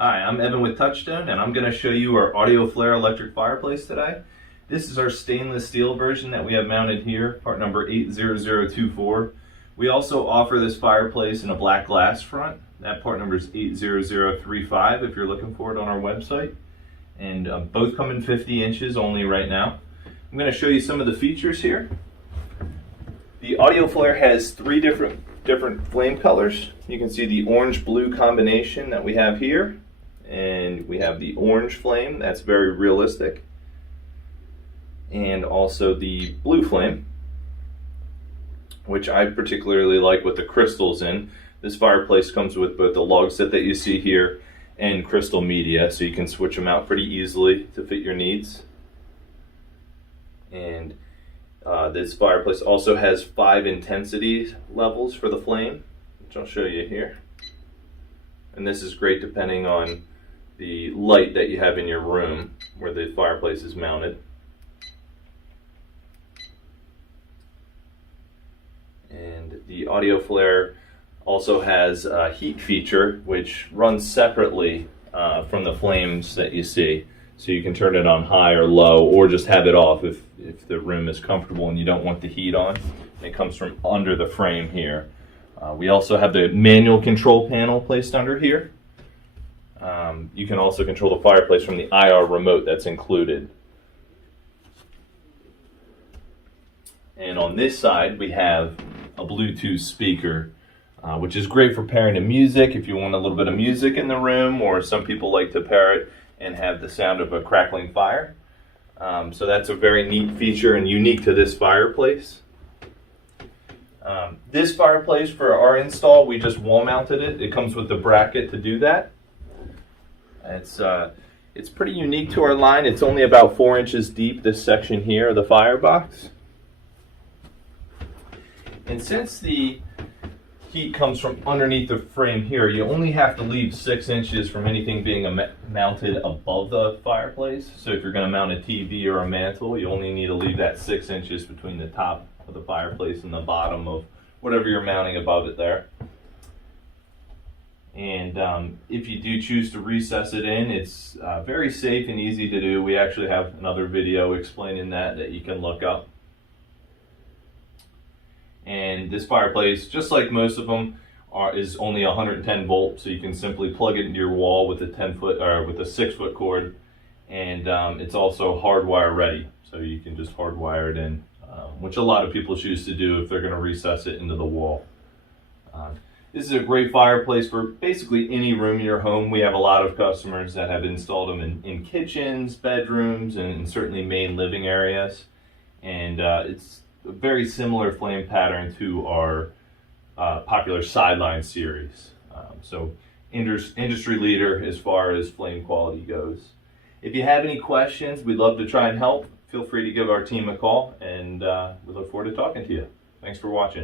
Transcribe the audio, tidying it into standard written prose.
Hi, I'm Evan with Touchstone, and I'm going to show you our AudioFlare electric fireplace today. This is our stainless steel version that we have mounted here, part number 80024. We also offer this fireplace in a black glass front. That part number is 80035 if you're looking for it on our website. And both come in 50 inches only right now. I'm going to show you some of the features here. The AudioFlare has three different flame colors. You can see the orange-blue combination that we have here. And we have the orange flame, that's very realistic, and also the blue flame, which I particularly like with the crystals in. This fireplace comes with both the log set that you see here and crystal media, so you can switch them out pretty easily to fit your needs. And this fireplace also has 5 intensity levels for the flame, which I'll show you here. And this is great depending on the light that you have in your room where the fireplace is mounted. And the AudioFlare also has a heat feature which runs separately from the flames that you see. So you can turn it on high or low, or just have it off if the room is comfortable and you don't want the heat on. It comes from under the frame here. We also have the manual control panel placed under here. You can also control the fireplace from the IR remote that's included. And on this side we have a Bluetooth speaker, which is great for pairing to music if you want a little bit of music in the room, or some people like to pair it and have the sound of a crackling fire. So that's a very neat feature and unique to this fireplace. This fireplace, for our install, we just wall mounted it. It comes with the bracket to do that. It's pretty unique to our line. It's only about 4 inches deep, this section here of the firebox. And since the heat comes from underneath the frame here, you only have to leave 6 inches from anything being mounted above the fireplace. So if you're going to mount a TV or a mantle, you only need to leave that 6 inches between the top of the fireplace and the bottom of whatever you're mounting above it there. And if you do choose to recess it in, it's very safe and easy to do. We actually have another video explaining that you can look up. And this fireplace, just like most of them, is only 110 volts, so you can simply plug it into your wall with a 6-foot cord, and it's also hardwire ready, so you can just hardwire it in, which a lot of people choose to do if they're going to recess it into the wall. This is a great fireplace for basically any room in your home. We have a lot of customers that have installed them in kitchens, bedrooms, and certainly main living areas. And it's a very similar flame pattern to our popular Sideline series. So industry leader as far as flame quality goes. If you have any questions, we'd love to try and help. Feel free to give our team a call, and we look forward to talking to you. Thanks for watching.